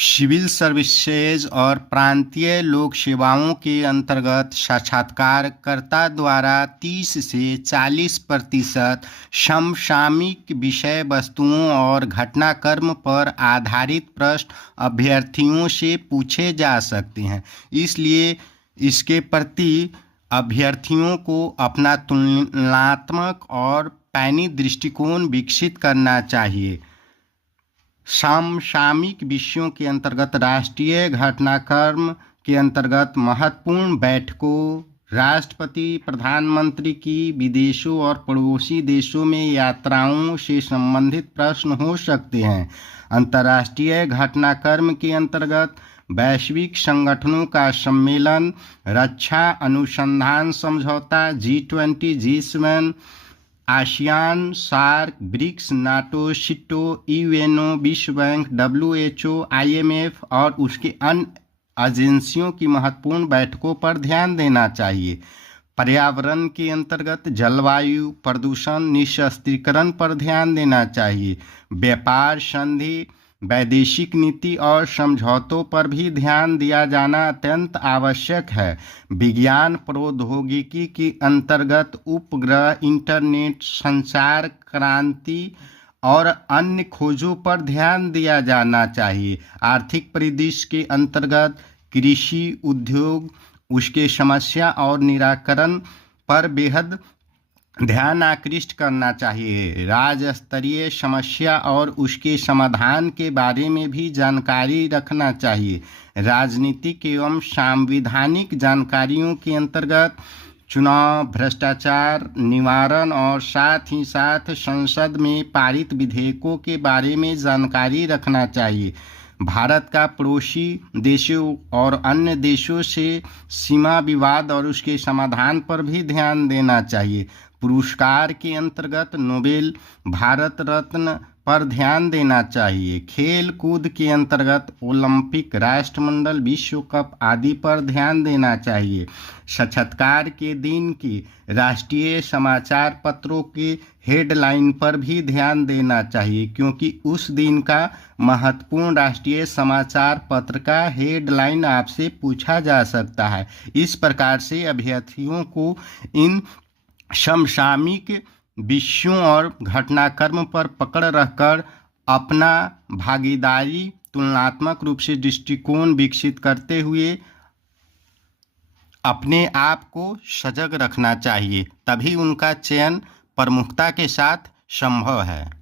Civil services और प्रांतीय लोक सेवाओं के अंतर्गत साक्षात्कारकर्ता द्वारा 30 से 40% समसामयिक विषय वस्तुओं और घटनाक्रम पर आधारित प्रश्न अभ्यर्थियों से पूछे जा सकते हैं। इसलिए इसके प्रति अभ्यर्थियों को अपना तुलनात्मक और पैनी दृष्टिकोण विकसित करना चाहिए। समसामयिक विषयों के अंतर्गत राष्ट्रीय घटनाक्रम के अंतर्गत महत्वपूर्ण बैठकों, राष्ट्रपति प्रधानमंत्री की विदेशों और पड़ोसी देशों में यात्राओं से संबंधित प्रश्न हो सकते हैं। अंतर्राष्ट्रीय घटनाक्रम के अंतर्गत वैश्विक संगठनों का सम्मेलन, रक्षा अनुसंधान समझौता, G20, G7, ASEAN, SAARC, BRICS, NATO, SEATO, UNO, विश्व बैंक, WHO, IMF और उसके अन्य एजेंसियों की महत्वपूर्ण बैठकों पर ध्यान देना चाहिए। पर्यावरण के अंतर्गत जलवायु प्रदूषण निशस्त्रीकरण पर ध्यान देना चाहिए। व्यापार संधि, वैदेशिक नीति और समझौतों पर भी ध्यान दिया जाना अत्यंत आवश्यक है। विज्ञान प्रौद्योगिकी के अंतर्गत उपग्रह, इंटरनेट, संचार क्रांति और अन्य खोजों पर ध्यान दिया जाना चाहिए। आर्थिक परिदृश्य के अंतर्गत कृषि उद्योग, उसके समस्या और निराकरण पर बेहद ध्यान आकृष्ट करना चाहिए। राज्य स्तरीय समस्या और उसके समाधान के बारे में भी जानकारी रखना चाहिए। राजनीतिक एवं संवैधानिक जानकारियों के अंतर्गत चुनाव, भ्रष्टाचार निवारण और साथ ही साथ संसद में पारित विधेयकों के बारे में जानकारी रखना चाहिए। भारत का पड़ोसी देशों और अन्य देशों से सीमा विवाद और उसके समाधान पर भी ध्यान देना चाहिए। पुरस्कार के अंतर्गत नोबेल, भारत रत्न पर ध्यान देना चाहिए। खेल कूद के अंतर्गत ओलंपिक, राष्ट्रमंडल, विश्व कप आदि पर ध्यान देना चाहिए। साक्षात्कार के दिन की राष्ट्रीय समाचार पत्रों के हेडलाइन पर भी ध्यान देना चाहिए, क्योंकि उस दिन का महत्वपूर्ण राष्ट्रीय समाचार पत्र का हेडलाइन आपसे पूछा जा सकता है। इस प्रकार से अभ्यर्थियों को इन समसामयिक विषयों और घटनाक्रम पर पकड़ रखकर अपना भागीदारी तुलनात्मक रूप से दृष्टिकोण विकसित करते हुए अपने आप को सजग रखना चाहिए। तभी उनका चयन प्रमुखता के साथ संभव है।